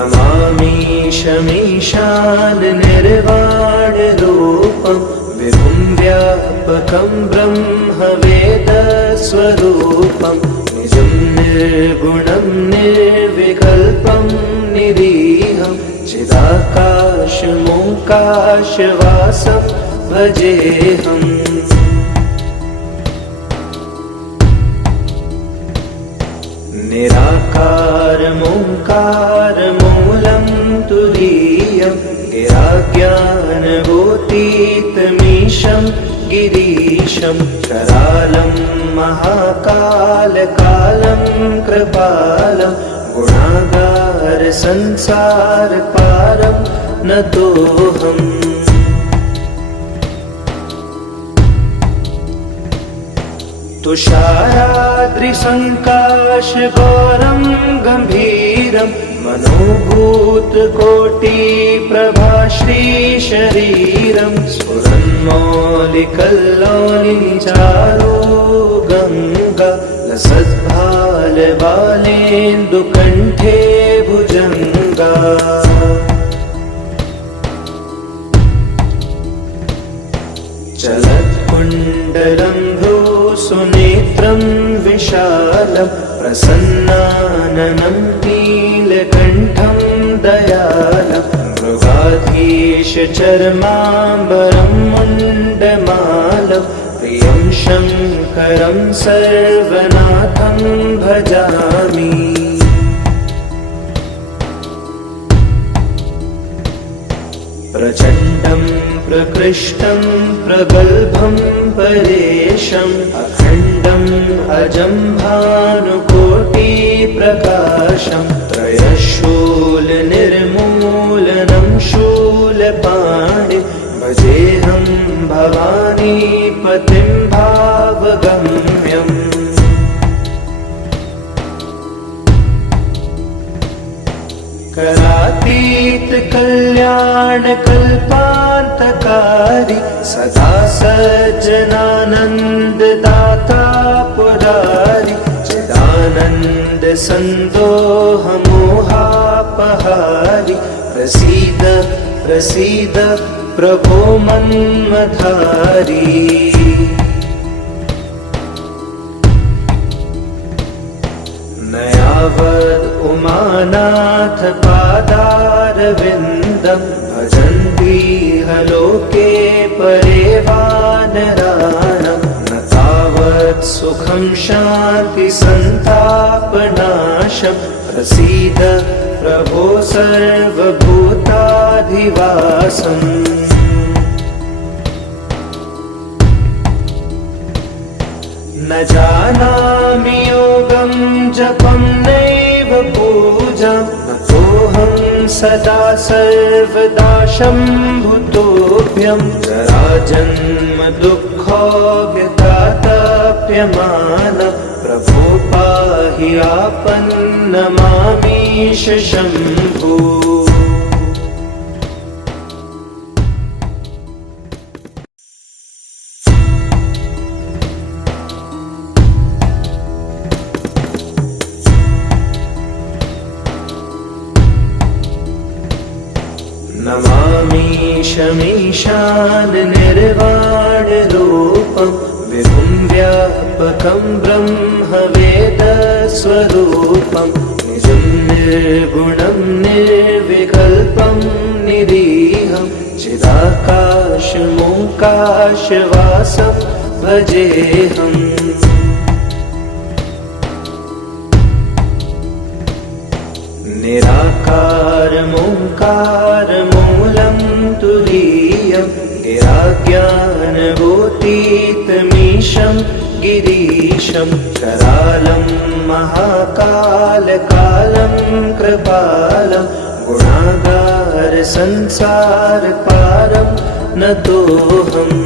नमामीशमीशान निर्वाणरूपं विभुं व्यापकं ब्रह्मवेदस्वरूपं निजं निर्गुणं निर्विकल्पं निरीहं चिदाकाशमोकाशवासं भजेऽहम्। निराकारमोङ्कारमूलं तुरीयं गिराज्ञानगोतीतमीशं गिरीशं करालं महाकालकालं कृपालं गुणागारसंसारपारं नतोऽहम्। तुषाराद्रिसङ्काशगौरं गम्भीरं मनोभूतकोटिप्रभाश्रीशरीरं स्फुरन्मौलिकल्लोलिचारो गङ्गा लसद्भालबालेन्दुकण्ठे भुजङ्गा। चलत्कुण्डलं भ्रूसुनेत्रं विशालं प्रसन्नाननं नीलकण्ठं दयालं मृगाधीशचर्माम्बरं मुण्डमालं प्रियं शङ्करं सर्वनाथं भजामि। प्रचण्डं प्रकृष्टं प्रगल्भं परेशम् अखण्डम् अजं भानुकोटिप्रकाशं त्रयशूलनिर्मूलनं शूलपाणिं भजेऽहं भवानीपतिं भावगम्यम्। करातीत कल्याणकल्पान्तकारी सदा सज्जनानन्ददाता पुरारी चिदानन्द सन्दोहमोहापहारी प्रसीद प्रसीद प्रभो मन्मथारी। नयावद् उमानाथ पादारविन्दं भजन्तीह लोके परे वानराणां न तावत् सुखं शान्तिसन्तापनाशं प्रसीद प्रभो सर्वभूताधिवासम्। न जानामि योगं जपं नैव पूजां नतोऽहं सदा सर्वदा शम्भुतोऽभ्यं जराजन्म दुःखो व्यतातप्यमानं प्रभो पाहि आपन्नमामीश शम्भो। नमामीशमीशान निर्वाणरूपं विभुं व्यापकं ब्रह्मवेदस्वरूपं निजं निर्गुणं निर्विकल्पं निरीहं चिदाकाशमोकाशवासं भजेऽहम्। निराकारमोङ्कारमूलं तुरीयं गिराज्ञानगोतीतमीशं गिरीशं करालं महाकालकालं कृपालं गुणागारसंसारपारं नतोऽहम्।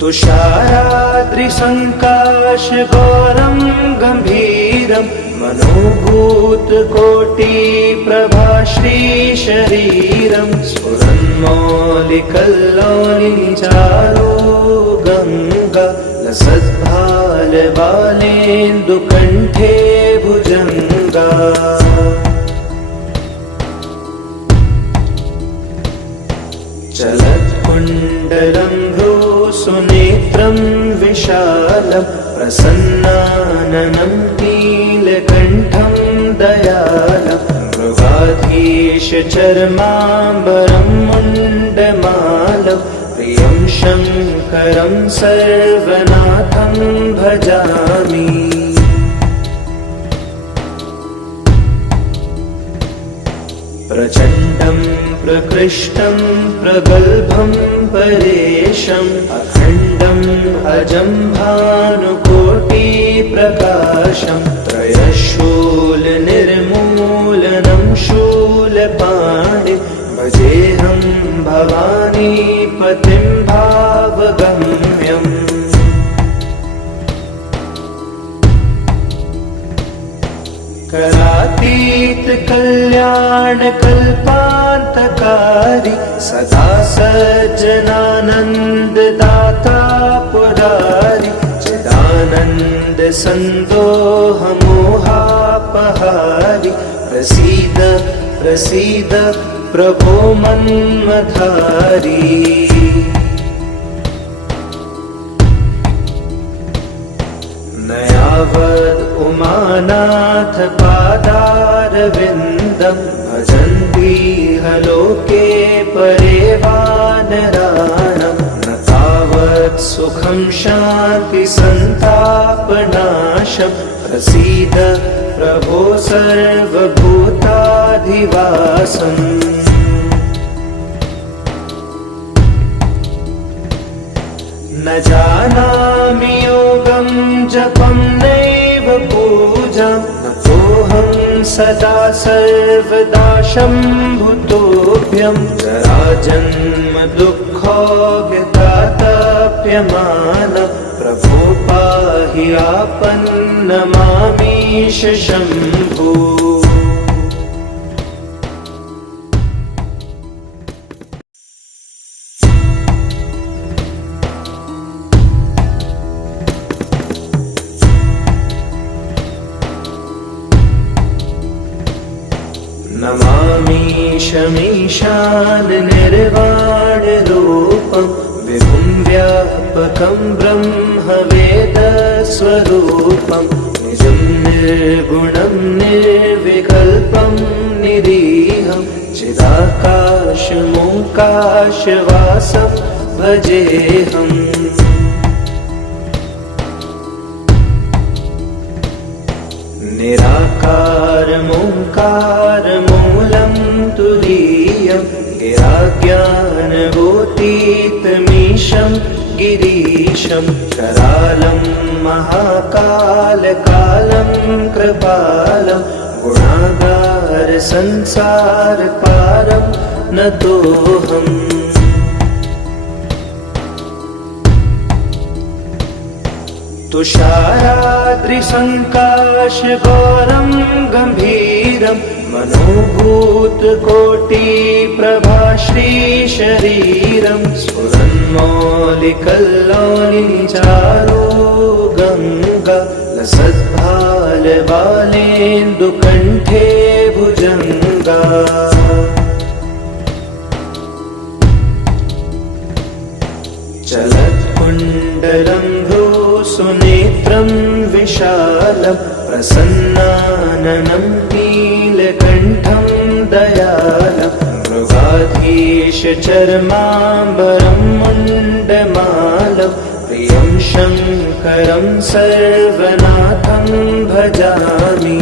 तुषाराद्रिसङ्काशगौरं गम्भीरं मनोभूतकोटिप्रभाश्रीशरीरं स्फुरन्मौलिकल्लोलिचारो गङ्गा लसद्भाल सद्भालबालेन्दुकण्ठे भुजङ्गा चलत्कुण्डलं भ्रूसुनेत्रं विशालं प्रसन्नाननं नीलकण्ठं दयालं मृगाधीशचर्माम्बरं मुण्डमालं प्रियं शङ्करं सर्वनाथं भजामि प्रचण्डं प्रकृष्टं प्रगल्भं परेशम् अखण्डम् अजं भानुकोटिप्रकाशं त्रयशूलनिर्मूलनं शूलपाणि भजेऽहं भवानीपतिं भावगम्यम् करातीत कल्याण कल्पान्तकारी सदा सज्जनानन्ददाता पुरारी चिदानन्द सन्दोह मोहापहारी प्रसीद प्रसीद प्रभो मन्मथारी नयावद् उमानाथ पादारविन्दं भजन्तीह लोके परे वानराणां न तावत् सुखं शान्ति सन्तापनाशं प्रसीद प्रभो सर्वभूताधिवासम् न जानामि योगं जपं नैव पूजां नतोऽहं सदा सर्वदा शम्भुतोऽभ्यं जराजन्म दुःखोऽव्यतातप्यमान प्रभो पाहि आपन्नमामीश शम्भो नमामीशमीशान निर्वाणरूपं विभुं व्यापकं ब्रह्मवेदस्वरूपं निजं निर्गुणं निर्विकल्पं निरीहं चिदाकाशमोकाशवासं भजेऽहम् निराकारमोङ्कारमूलं तुरीयं गिराज्ञानभूतीतमीशं गिरीशं करालं महाकालकालं कृपालं गुणागारसंसारपारं नतोऽहम् तुषाराद्रिसङ्काशगौरं गम्भीरं मनोभूतकोटिप्रभाश्रीशरीरं स्फुरन्मौलिकल्लोलिनिचारो गङ्गा लसद्भालबालेन्दुकण्ठे भुजङ्गा चलत्कुण्डलं भ्रूसुनेत्रं विशालं प्रसन्नाननं नीलकण्ठं दयालं मृगाधीशचर्माम्बरं मुण्डमालं प्रियं शङ्करं सर्वनाथं भजामि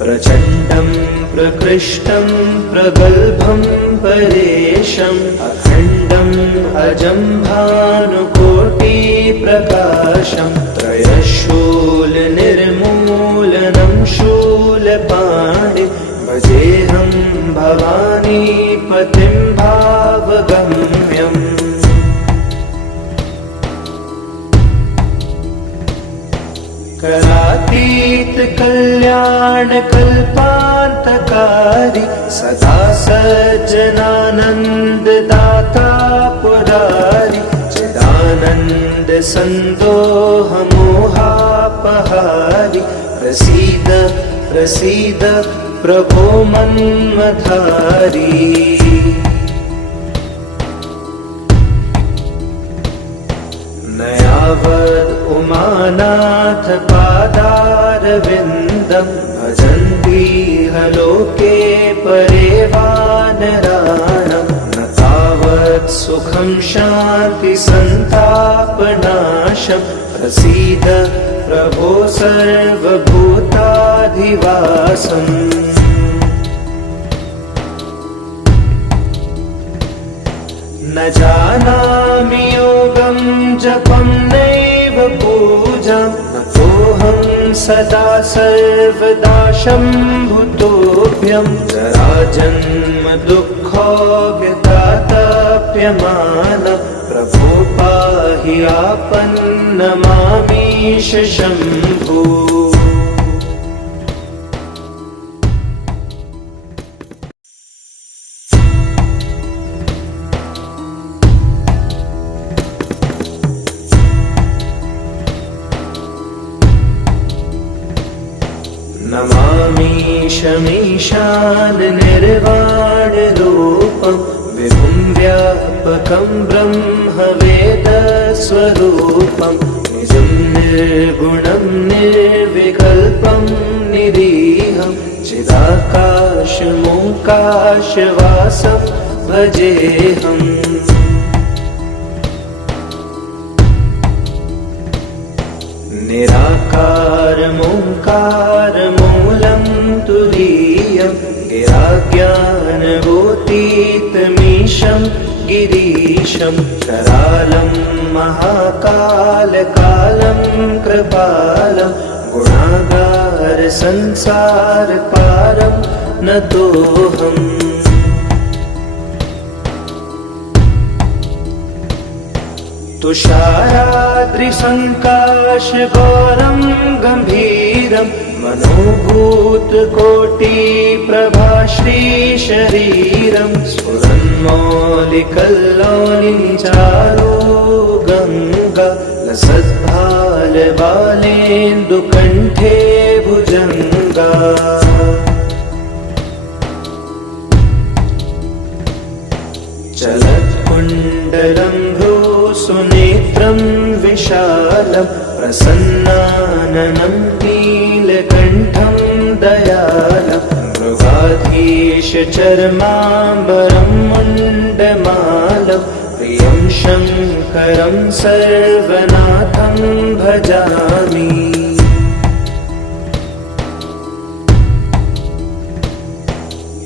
प्रचण्डं प्रकृष्टं प्रगल्भं परेशम् अखण्डम् अजं भानुकोटिप्रकाशं त्रयशूलनिर्मूलनं शूलपाणि भजेऽहं भवानीपतिं भावगम्यम् करातीत कल्याण कल्पान्तकारी सदा सज्जनानंद दाता पुरारी चिदानंद संदोह मोहापहारी प्रसीद प्रसीद प्रभो मन्मथारी नयावद् उमानाथ पादारविन्दं भजन्तीह लोके परे वानराणां न तावत् सुखं शान्ति सन्तापनाशं प्रसीद प्रभो सर्वभूताधिवासम् न जानामि योगं जपं नैव पूजां नतोऽहं सदा सर्वदा शम्भुतोऽभ्यं जराजन्म दुःखोऽव्यतातप्यमान प्रभो पाहि आपन्नमामीश शम्भो नमामीशमीशान निर्वाणरूपं विभुं व्यापकं ब्रह्मवेदस्वरूपं निजं निर्गुणं निर्विकल्पं निरीहं चिदाकाशमोकाशवासं भजेऽहम् निराकारमोङ्कारमूलं तुरीयं गिराज्ञानभूतीतमीशं गिरीशं करालं महाकालकालं कृपालं गुणागारसंसारपारं नतोऽहम् तुषाराद्रिसङ्काशगौरं गम्भीरं मनोभूतकोटिप्रभाश्रीशरीरं स्फुरन्मौलिकल्लोलिचारो गङ्गा लसद्भालबालेन्दुकण्ठे भुजङ्गा चलत्कुण्डलं भ्रूसुनेत्रं विशालं प्रसन्नाननं नीलकण्ठं दयालं मृगाधीशचर्माम्बरं मुण्डमालं प्रियं शङ्करं सर्वनाथं भजामि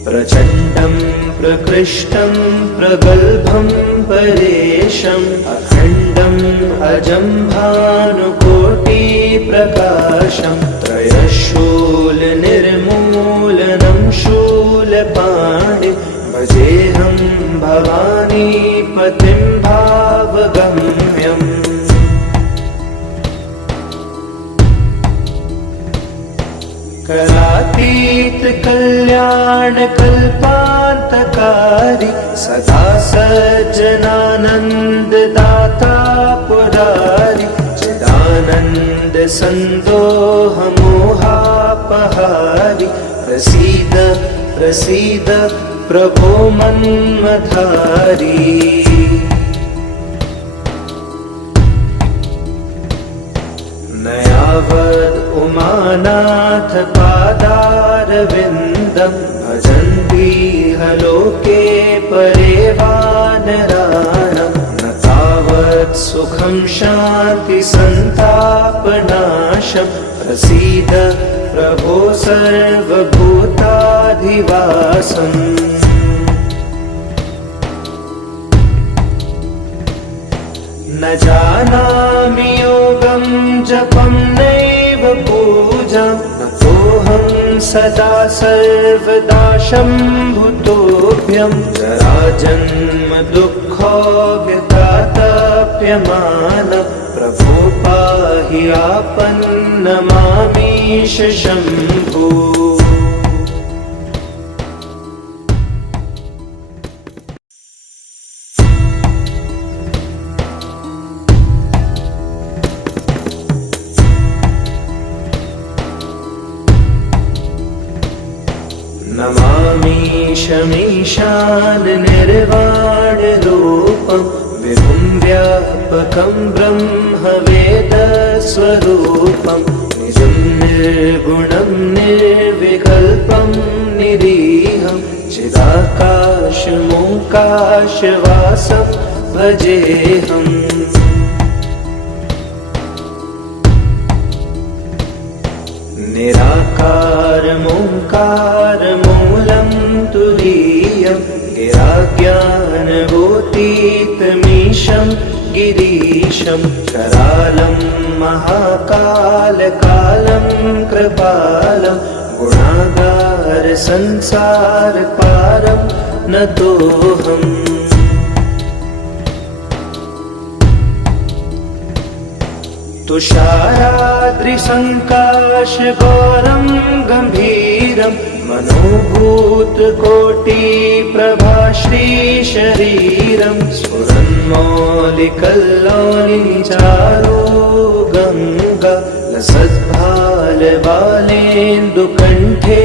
प्रचण्डं प्रकृष्टं प्रगल्भं परेशम् अखण्डम् अजं भानुकोटिप्रकाशं त्रयशूलनिर्मूलनं शूलपाणिं भजेऽहं भवानीपतिं भावगम्यम् करातीत कल्याण कल्पान्तकारी सदा सज्जनानंद दाता पुरारी चिदानंद संदोह मोहापहारी प्रसीद प्रसीद प्रभो मन्मथारी नयावद् उमानाथ पादारविन्दं भजन्तीह लोके परे वानराणां न तावत् सुखं शान्ति सन्तापनाशं प्रसीद प्रभो सर्वभूताधिवासम् न जानामि योगं जपं नैव पूजां नतोऽहं सदा सर्वदा शम्भुतोऽभ्यं जराजन्म दुःखोऽव्यतातप्यमान ताप्यमानं प्रभो पाहि आपन्नमामीश शम्भो। नमामीशमीशान निर्वाणरूपं विभुं व्यापकं ब्रह्मवेदस्वरूपं निजं निर्गुणं निर्विकल्पं निरीहं चिदाकाशमोकाशवासं भजेऽहम्। निराकारमोङ्कारमूलं तुरीयं गिराज्ञानभूतीतमीशं गिरीशं करालं महाकालकालं कृपालं गुणागारसंसारपारं नतोऽहम्। तुषाराद्रिसङ्काशगौरं गम्भीरं मनोभूतकोटिप्रभाश्रीशरीरं स्फुरन्मौलिकल्लोलिचारो गङ्गा लसद्भालबालेन्दुकण्ठे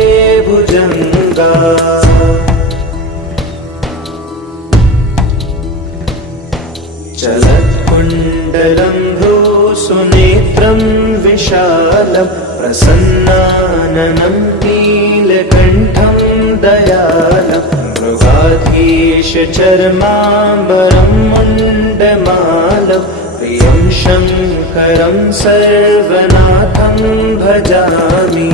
भुजङ्गा। चलत्कुण्डलं भ्रूसुनेत्रं विशालं प्रसन्नाननं नीलकण्ठं दयालं मृगाधीशचर्माम्बरं मुण्डमालं प्रियं शङ्करं सर्वनाथं भजामि।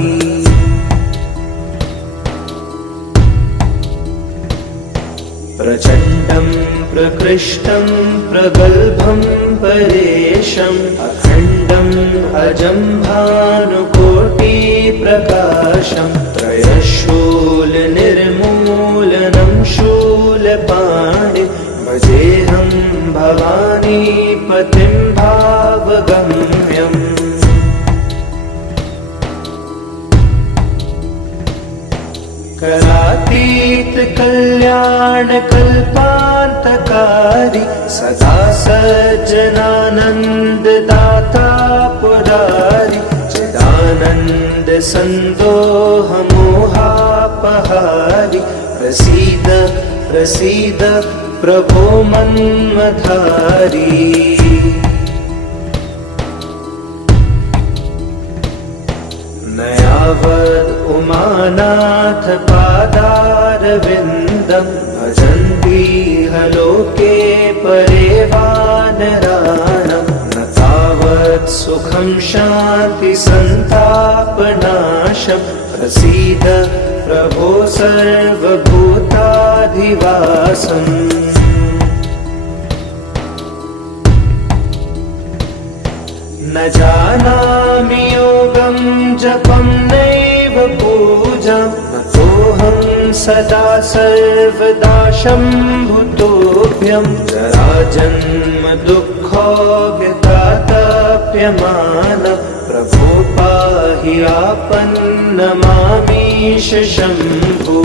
प्रचण्डं प्रकृष्टं प्रगल्भं परेशम् अखण्डम् अजं भानुकोटिप्रकाशं त्रयशूलनिर्मूलनं शूलपाणि भजेऽहं भवानीपतिं भावगम्यम्। करातीत कल्याण कल्पान्तकारी सदा सज्जनानन्ददाता पुरारी चिदानन्द सन्दोह मोहापहारी प्रसीद प्रसीद प्रभो मन्मथारी। नयावद् उमानाथ पादारविन्दं भजन्तीह लोके परे वानराणां न तावत् सुखं शान्ति सन्तापनाशं प्रसीद प्रभो सर्वभूताधिवासम्। न जानामि योगं जपं नैव पूजां नतोऽहं सदा सर्वदा शम्भुतोऽभ्यं जराजन्म दुःखोऽव्यताप्यमानं प्रभो पाहि आपन्नमामीश शम्भो।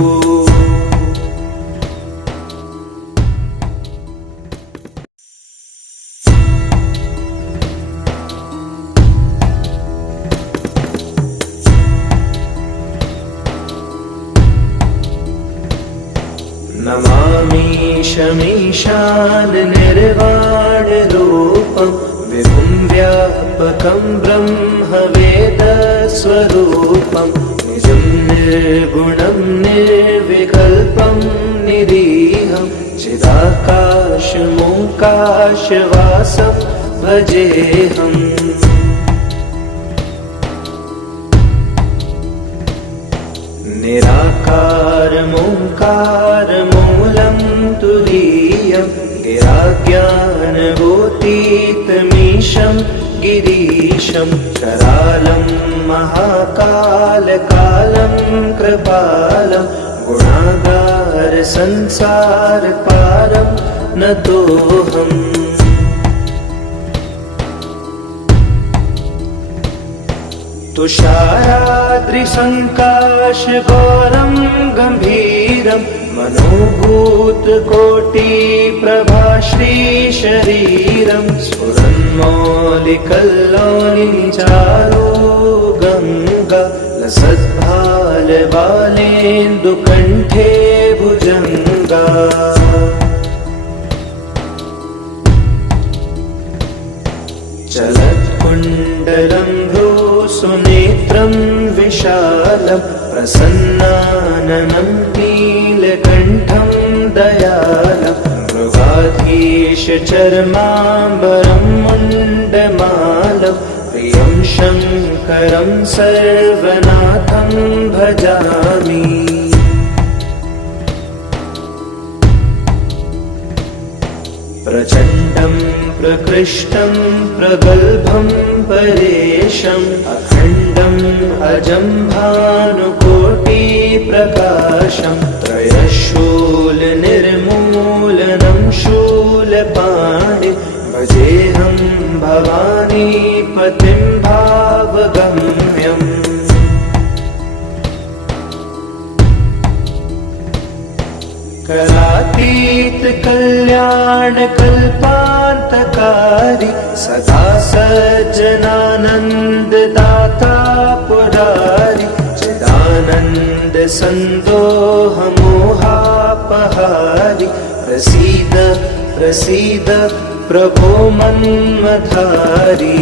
नमामीशमीशान निर्वाणरूपं विभुं व्यापकं ब्रह्मवेदस्वरूपं निजं निर्गुणं निर्विकल्पं निरीहं चिदाकाशमोकाशवासं भजेऽहम्। निराकारमोङ्कारमूलं तुरीयं गिराज्ञानभूतीतमीशं गिरीशं करालं महाकालकालं कृपालं गुणागारसंसारपारं नतोऽहम्। तुषाराद्रिसङ्काशगौरं गम्भीरं मनोभूतकोटिप्रभाश्रीशरीरं स्फुरन्मौलिकल्लोलिनिचारो गङ्गा लसद्भालबालेन्दुकण्ठे भुजङ्गा चलत्कुण्डलं भ्रूसुनेत्रं विशालं प्रसन्नाननं नीलकण्ठं दयालं मृगाधीशचर्माम्बरं मुण्डमालं प्रियं शङ्करं सर्वनाथं भजामि प्रचण्डं प्रकृष्टं प्रगल्भं परेशम् अखण्डम् अजं भानुकोटिप्रकाशं त्रयशूलनिर्मूलनं शूलपाणिं भजेऽहं भवानीपतिं भावगम्यम् कलातीत कल्याण कल्पान्तकारी सदा सज्जनानन्ददाता पुरारी चिदानन्द सन्दोह मोहापहारी प्रसीद प्रसीद प्रभो मन्मथारी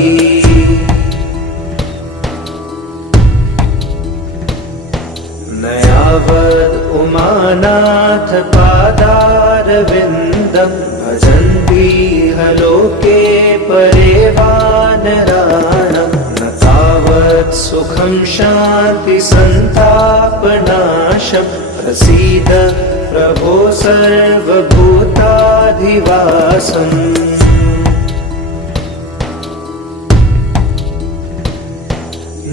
नयावद् उमानाथ पादारविन्दं भजन्तीह लोके परे वानराणां न तावत् सुखं शान्ति सन्तापनाशं प्रसीद प्रभो सर्वभूताधिवासम्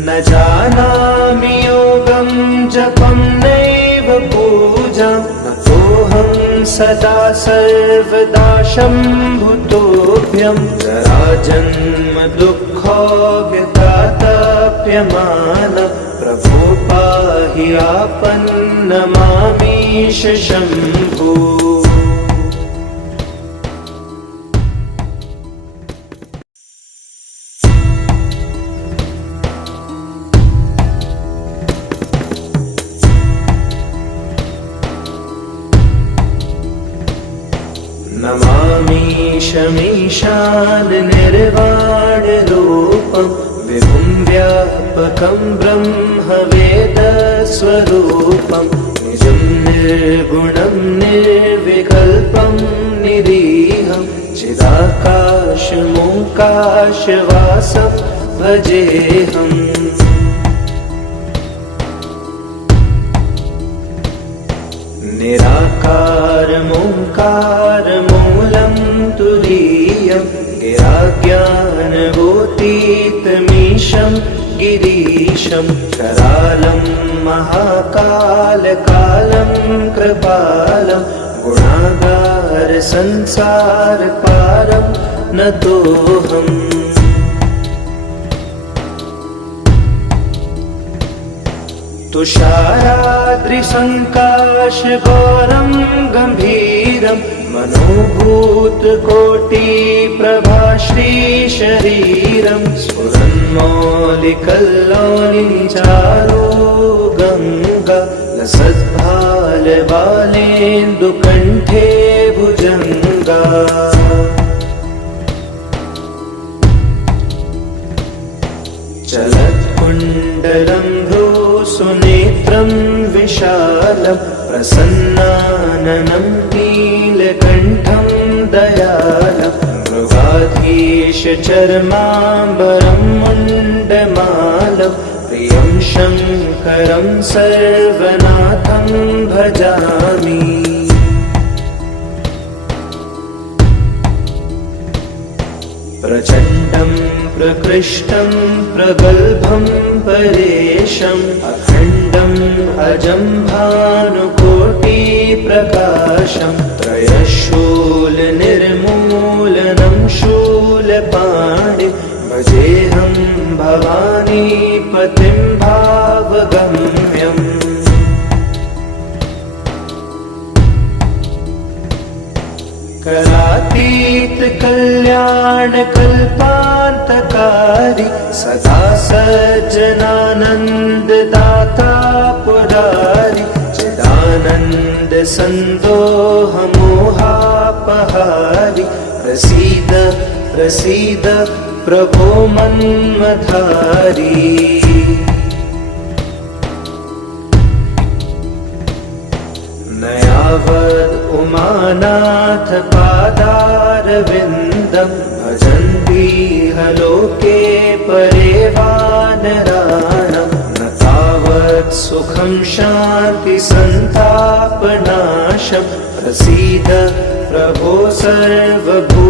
न जानामि योगं जपं नैव पूजां नतोऽहं सदा सर्वदा शम्भुतोऽभ्यं जराजन्म दुःखोऽव्यतातप्यमानं प्रभो पाहि आपन्नमामीश शम्भो नमामीशमीशान निर्वाणरूपं विभुं व्यापकं ब्रह्मवेदस्वरूपं निजं निर्गुणं निर्विकल्पं निरीहं चिदाकाशमोकाशवासं भजेऽहम् निराकारमोङ्कारमूलं तुरीयं गिराज्ञानभूतीतमीशं गिरीशं करालं महाकालकालं कृपालं गुणागारसंसारपारं नतोऽहम् तुषाराद्रिसङ्काशगौरं गम्भीरं मनोभूतकोटिप्रभाश्रीशरीरं स्फुरन्मौलिकल्लोलिनिचारो गङ्गा लसद्भालबालेन्दुकण्ठे भुजङ्गा चलत्कुण्डलं भ्रूसुनेत्रं विशालं प्रसन्नाननं नीलकण्ठं दयालं मृगाधीशचर्माम्बरं मुण्डमालं प्रियं शङ्करं सर्वनाथं भजामि प्रचण्डं प्रकृष्टं प्रगल्भं परेशम् अखण्डम् अजं भानुकोटिप्रकाशं त्रयशूलनिर्मूलनं शूलपाणिं भजेऽहं भवानीपतिं भावगम्यम् करातीत कल्याण कल्पान्तकारी सदा सज्जनानंद दाता पुरारी चिदानंद संदोह मोहापहारी प्रसीद प्रसीद प्रभो मन्मधारी नयावद् उमानाथ पादारविन्दं भजन्तीह लोके परे वानराणां न तावत् सुखं शान्ति सन्तापनाशं प्रसीद प्रभो सर्वभूताधिवासम्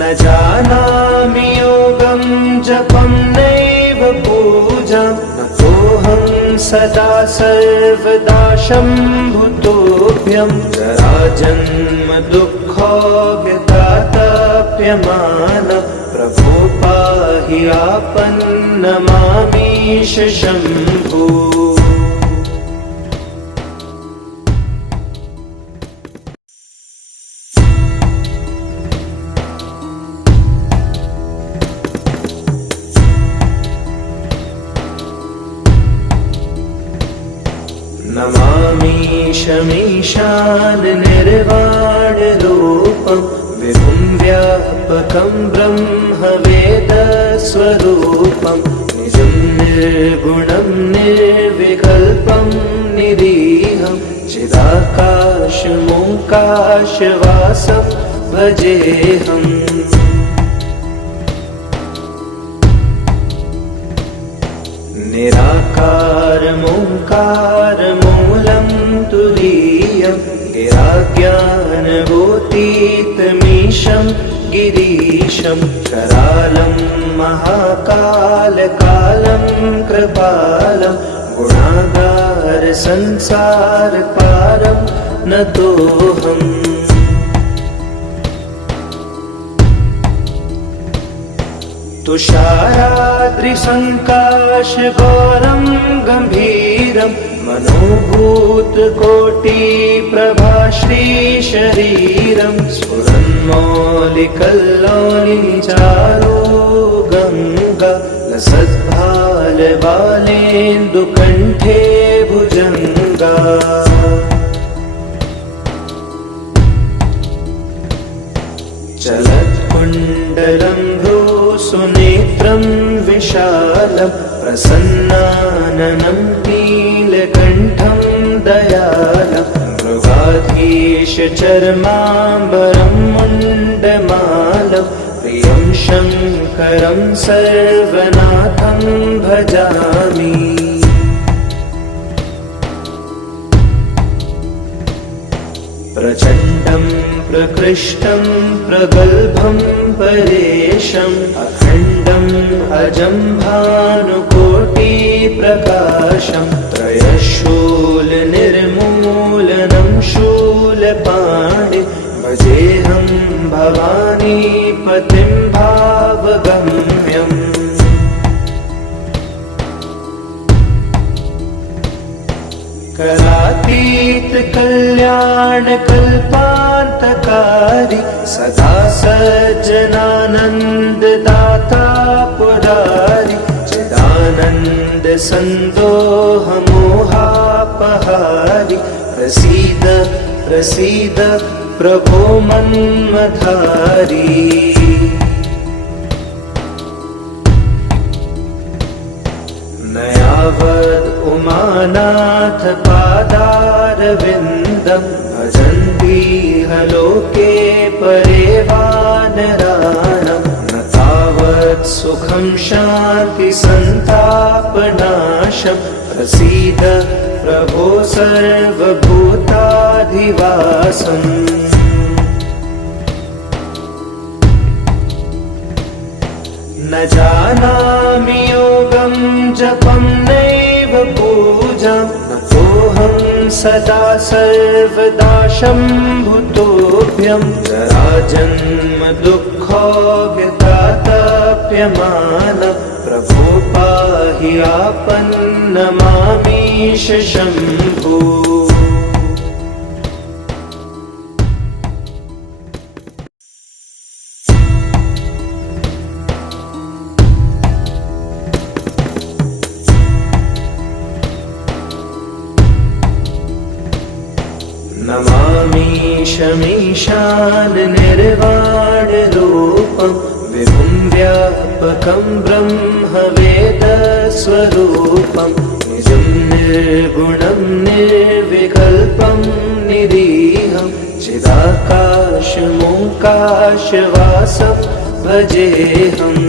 न जानामि योगं जपं नैव पूजां नतोऽहं सदा सर्वदा शम्भुतोऽभ्यं जराजन्म दुःखोऽव्यतातप्यमान प्रभो पाहि आपन्नमामीश शम्भो नमामीशमीशान निर्वाणरूपं विभुं व्यापकं ब्रह्मवेदस्वरूपं निजं निर्गुणं निर्विकल्पं निरीहं चिदाकाशमोकाशवासं भजेऽहम् निराकारमोङ्कारमूलं तुरीयं गिराज्ञानभूतीतमीशं गिरीशं करालं महाकालकालं कृपालं गुणागार संसारपारं नतोऽहम् तुषाराद्रिसङ्काशगौरं गम्भीरं मनोभूतकोटिप्रभाश्रीशरीरं स्फुरन्मौलिकल्लोलिचारो गङ्गा लसद्भालबालेन्दुकण्ठे भुजङ्गा चलत्कुण्डलं सुनेत्रं विशालं प्रसन्नाननं नीलकण्ठं दयालं मृगाधीशचर्माम्बरं मुण्डमालं प्रियं शङ्करं सर्वनाथं भजामि प्रचण्डं प्रकृष्टं प्रगल्भं परेशम् अखण्डम् अजं भानुकोटिप्रकाशं त्रयशूलनिर्मूलनं शूलपाणि भजेऽहं भवानीपतिं भावगम्यम् करातीत कल्याण कल्पान्तकारी सदा सज्जनानंद दाता पुरारी चिदानंद संदोह मोहापहारी प्रसीद प्रसीद प्रभो मन्मधारी नयावद् उमानाथ पादारविन्दं भजन्तीह लोके परे वानराणां न तावत् सुखं शान्ति सन्तापनाशं प्रसीद प्रभो सर्वभूताधिवासम् न जानामि योगं जपं नैव पूजां नतोऽहं सदा सर्वदा शम्भुतोऽभ्यं जराजन्म दुःखोऽव्यतातप्यमान प्रभो पाहि आपन्नमामीश शम्भो। नमामीशमीशान निर्वाणरूपं विभुं व्यापकं ब्रह्मवेदस्वरूपं निजं निर्गुणं निर्विकल्पं निरीहं चिदाकाशमोकाशवासं भजेऽहम्।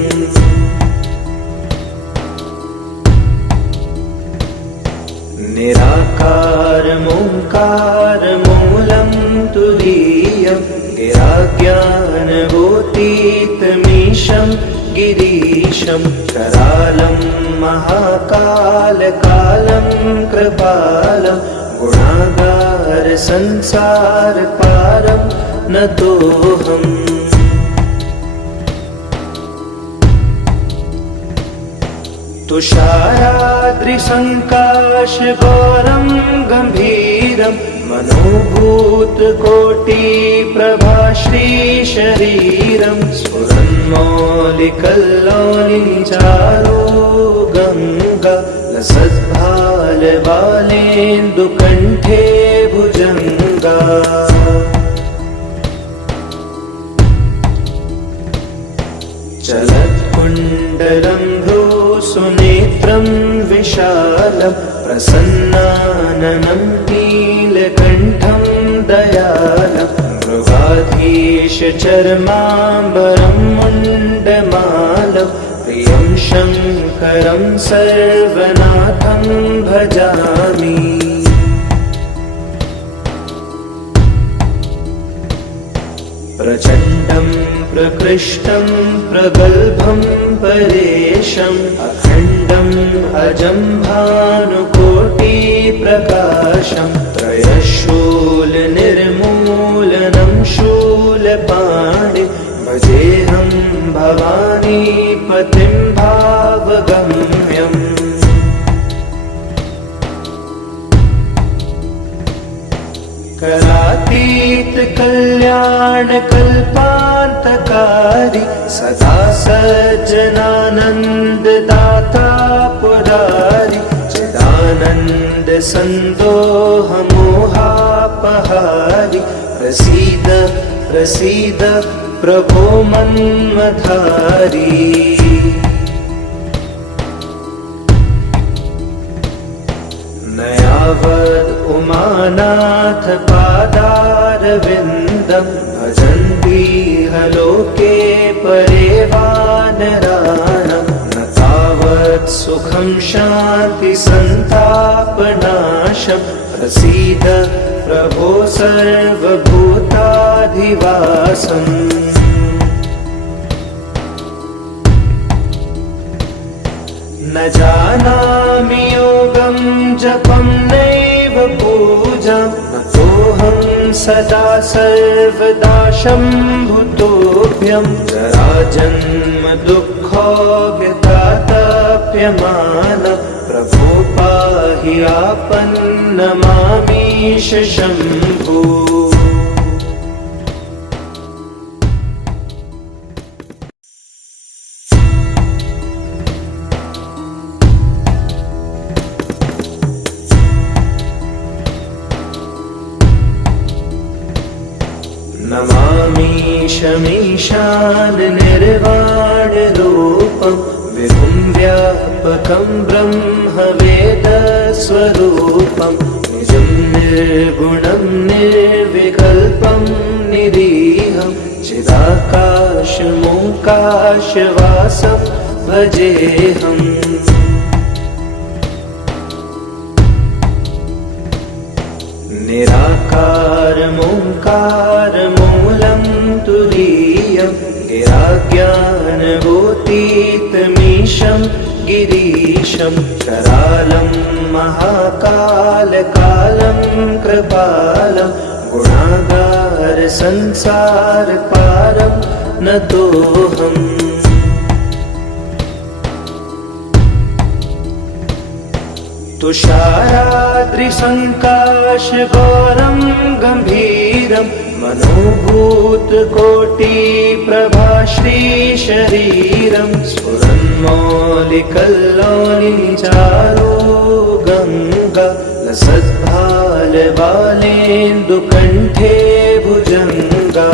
निराकारमोङ्कारमूलं तुरीयं गिराज्ञानगोतीतमीशं गिरीशं करालं महाकालकालं कृपालं गुणागारसंसारपारं नतोऽहम्। तुषाराद्रिसङ्काशगौरं गम्भीरं मनोभूतकोटिप्रभाश्रीशरीरं स्फुरन्मौलिकल्लोलिचारो गङ्गा लसद्भालबालेन्दुकण्ठे भुजङ्गा। चलत्कुण्डलं भ्रूसुनेत्रं विशालं प्रसन्नाननं नीलकण्ठं दयालं मृगाधीशचर्माम्बरं मुण्डमालं प्रियं शङ्करं सर्वनाथं भजामि। प्रचण्डं प्रकृष्टं प्रगल्भं परेशम् अखण्डम् अजं भानुकोटिप्रकाशं त्रयशूलनिर्मूलनं शूलपाणि भजेऽहं भवानीपतिं भावगम्यम्। करातीत कल्याणकल्पान्तकारी सदा सज्जनानन्ददाता पुरारी चिदानन्द सन्दोहमोहापहारी प्रसीद प्रसीद प्रभो मन्मथारी। नयावद् उमानाथ पादारविन्दं भजन्तीह लोके परे वानराणां न तावत् सुखं शान्ति सन्तापनाशं प्रसीद प्रभो सर्वभूताधिवासम्। न जानामि योगं जपं नैव पूजां नतोऽहं सदा सर्वदा शम्भुतोऽभ्यं जराजन्म दुःखोऽव्यतातप्यमान प्रभो पाहि आपन्नमामीश शम्भो। नमामीशमीशान निर्वाणरूपं विभुं व्यापकं ब्रह्मवेदस्वरूपं निजं निर्गुणं निर्विकल्पं निरीहं चिदाकाशमोकाशवासं भजेऽहम्। निराकारमोङ्कारमूलं तुरीयं गिराज्ञानगोतीतमीशं भूताधिवासमजोनिजभूतितमीशं गिरीशं करालं महाकालकालं कृपालं गुणागार संसार पारं नतोऽहम्। तुषाराद्रिसङ्काशगौरं गम्भीरं मनोभूतकोटिप्रभाश्रीशरीरं स्फुरन्मौलिकल्लोलिचारो गङ्गा लसद्भालबालेन्दुकण्ठे भुजङ्गा।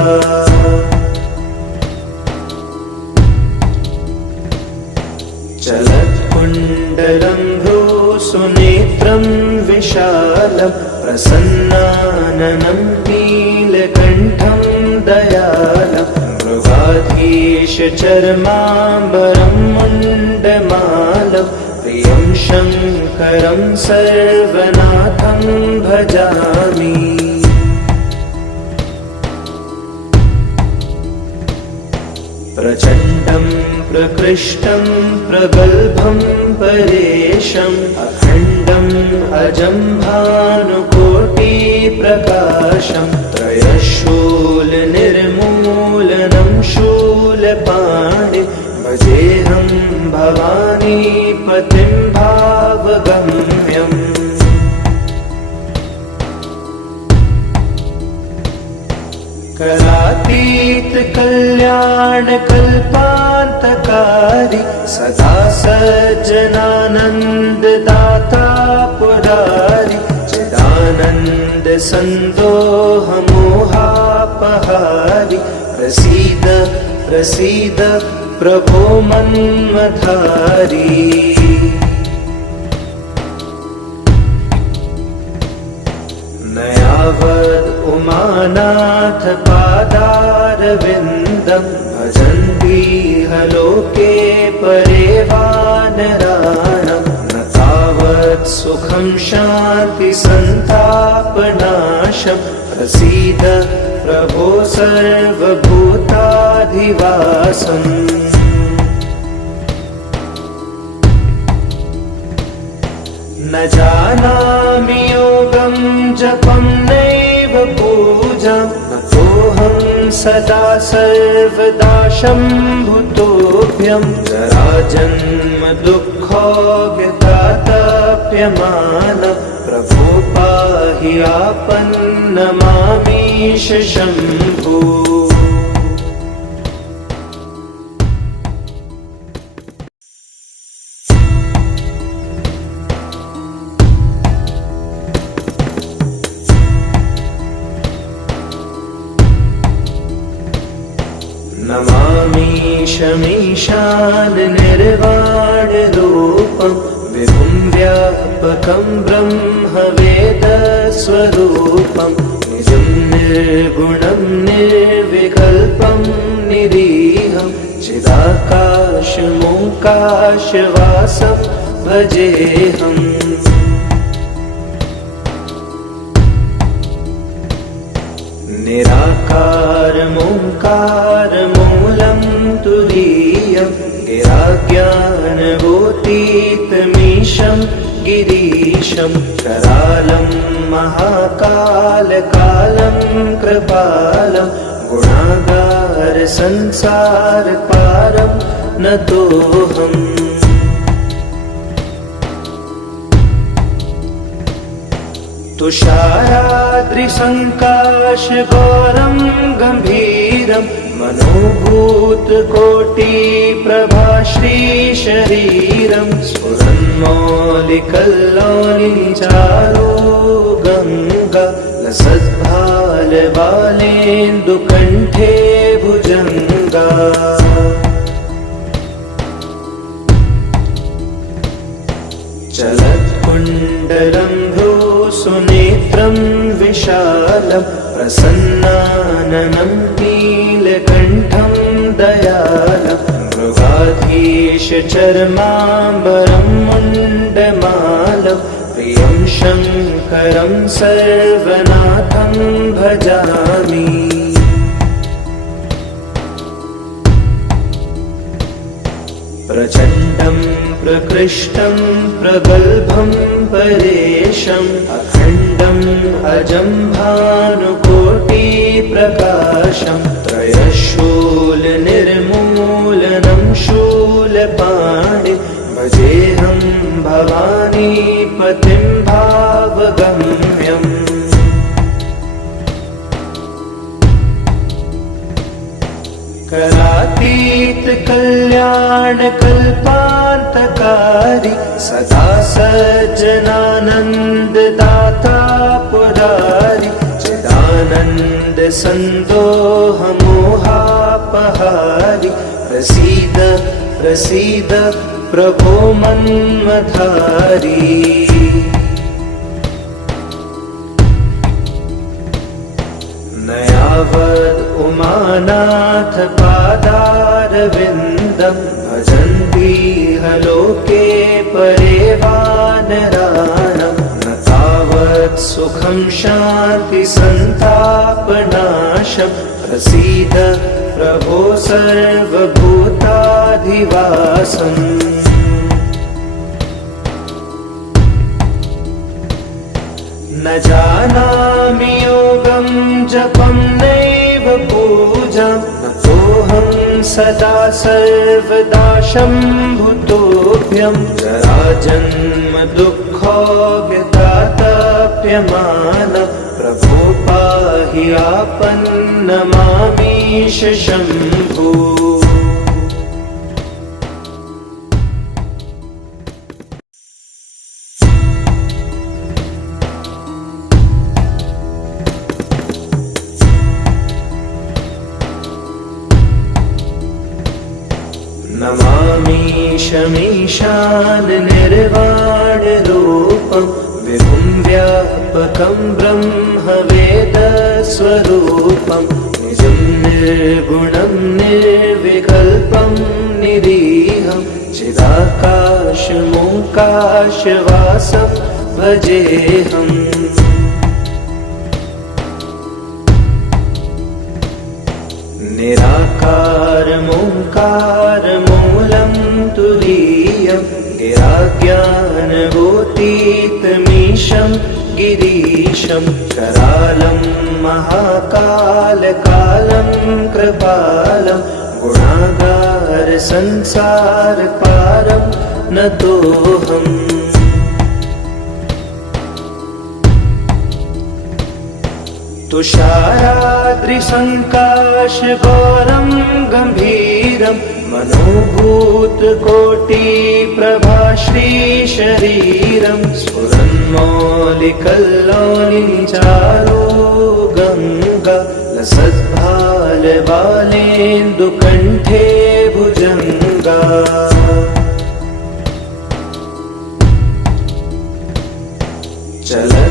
चलत्कुण्डलं भ्रूसुनेत्रं विशालं प्रसन्नाननं नीलकण्ठं दयालं मृगाधीशचर्माम्बरं मुण्डमालं प्रियं शङ्करं सर्वनाथं भजामि। प्रचण्डं प्रकृष्टं प्रगल्भं परेशम् अखण्डम् अजं भानुकोटिप्रकाशं त्रयशूलनिर्मूलनं शूलपाणि भजेऽहं भवानीपतिं भावगम्यम्। करातीत कल्याण कल्पान्तकारी सदा सज्जनानन्ददाता पुरारी चिदानन्द सन्दोह मोहापहारी प्रसीद प्रसीद प्रभो मन्मथारी। नयावद् उमानाथ पादारविन्दं भजन्तीह लोके परे वानराणां न तावत् सुखं शान्ति सन्तापनाशं प्रसीद प्रभो सर्वभूताधिवासम्। न जानामि योगं जपं नैव पूजां नतोऽहं सदा सर्वदा शम्भुतोऽभ्यं जराजन्म दुःखोऽव्यतातप्यमानं प्रभो पाहि आपन्नमामीश शम्भो। नमामीशमीशान निर्वाणरूपं विभुं व्यापकं ब्रह्मवेदस्वरूपं निजं निर्गुणं निर्विकल्पं निरीहं चिदाकाशमोकाशवासं भजेऽहम्। निराकारमोङ्कारमूलं तुरीयं गिराज्ञानभूतितमीशं गिरीशं करालं महाकालकालं कृपालं गुणागार संसार पारं नतोऽहम्। तुषाराद्रिसङ्काशगौरं गम्भीरं मनोभूतकोटिप्रभाश्रीशरीरं स्फुरन्मौलिकल्लोलिचारो गङ्गा लसद्भालबालेन्दुकण्ठे भुजङ्गा। चलत्कुण्डलं भ्रूसुनेत्रं विशालं प्रसन्नाननं नीलकण्ठं दयालं मृगाधीशचर्माम्बरं मुण्डमालं प्रियं शङ्करं सर्वनाथं भजामि। प्रचण्डं प्रकृष्टं प्रगल्भं परेशम् अखण्डम् अजं भानुकोटिप्रकाशं त्रयशूलनिर्मूलनं शूलपाणिं भजेऽहं भवानीपतिं भावगम्यम् करातीत कल्याण कल्पान्तकारी सदा सज्जनानंद दाता पुरारी चिदानंद संदोह मोहापहारी प्रसीद प्रसीद प्रभो मन्मधारी नयावद् उमानाथ पादारविन्दं भजन्तीह लोके परे वानराणां न तावत् सुखं शान्ति सन्तापनाशं प्रसीद प्रभो सर्वभूताधिवासम् न जानामि योगं जपं नैव पूजां नतोऽहं सदा सर्वदा शम्भुतोऽभ्यं जराजन्म दुःखो व्यतातप्यमानं प्रभो पाहि आपन्नमामीश शम्भो नमामीशमीशान निर्वाणरूपं विभुं व्यापकं ब्रह्मवेदस्वरूपं निजं निर्गुणं निर्विकल्पं निरीहं चिदाकाशमोकाशवासं भजेऽहम् निराकारमोङ्कारमूलं तुरीयं गिराज्ञानगोतीतमीशं गिरीशं करालं महाकालकालं कृपालं गुणागारसंसारपारं नतोऽहम् तुषाराद्रिसङ्काशगौरं गम्भीरं मनोभूतकोटिप्रभाश्रीशरीरं स्फुरन्मौलिकल्लोलिचारो गङ्गा लसद्भालबालेन्दुकण्ठे भुजङ्गा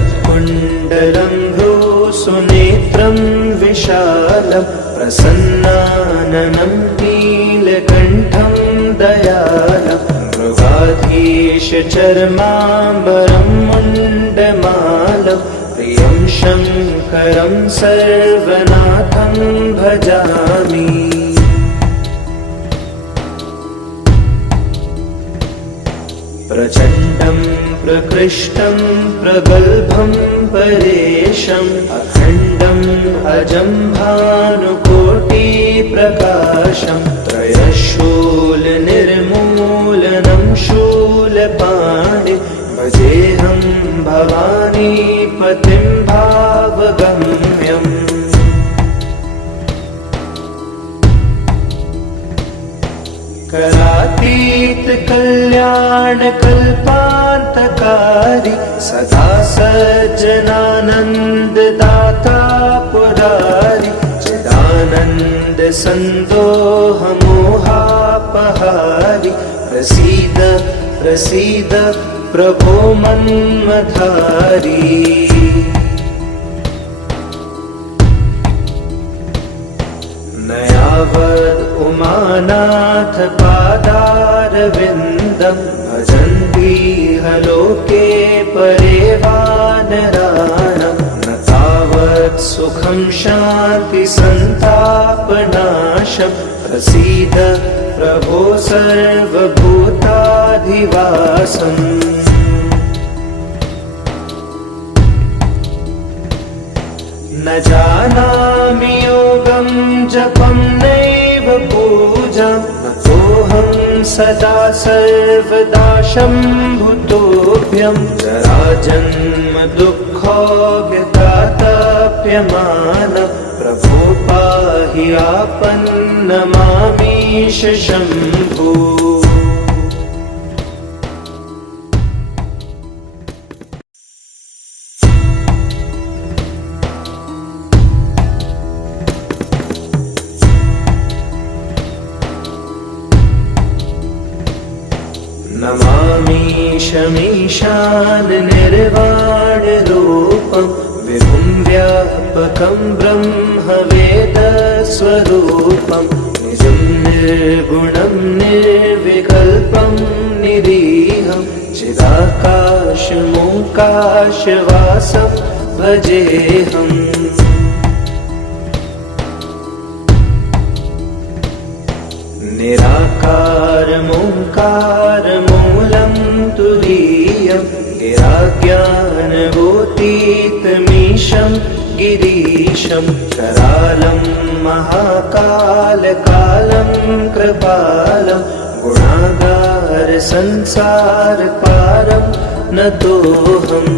चलत्कुण्डलं सुनेत्रं विशालं प्रसन्नाननं नीलकण्ठं दयालं मृगाधीशचर्माम्बरं मुण्डमालं प्रियं शङ्करं सर्वनाथं भजामि प्रचण्डं प्रकृष्टं प्रगल्भं परेशम् अखण्डम् अजं भानुकोटिप्रकाशं त्रयशूलनिर्मूलनं शूलपाणिं भजेऽहं भवानीपतिं भावगम्यम् करातीत कल्याण कल्पान्तकारी सदा सज्जनानंद दाता पुरारी चिदानंद संदोह मोहापहारी प्रसीद प्रसीद प्रभो मन्मधारी नयावद् उमानाथ पादारविन्दं भजन्तीह लोके परे वानराणां न तावत् सुखं शान्ति सन्तापनाशं प्रसीद प्रभो सर्वभूताधिवासम् न जानामि योगं जपं नैव पूजां नतोऽहं सदा सर्वदा शम्भुतोऽभ्यं जराजन्म दुःखोऽव्यतातप्यमान प्रभो पाहि आपन्नमामीश शम्भो नमामीशमीशान निर्वाणरूपं विभुं व्यापकं ब्रह्मवेदस्वरूपं निजं निर्गुणं निर्विकल्पं निरीहं चिदाकाशमोकाशवासं भजेऽहम् निराकारमोङ्कारमूलं तुरीयं गिराज्ञानगोतीतमीशं गिरीशं करालं महाकालकालं कृपालं गुणागारसंसारपारं नतोऽहम्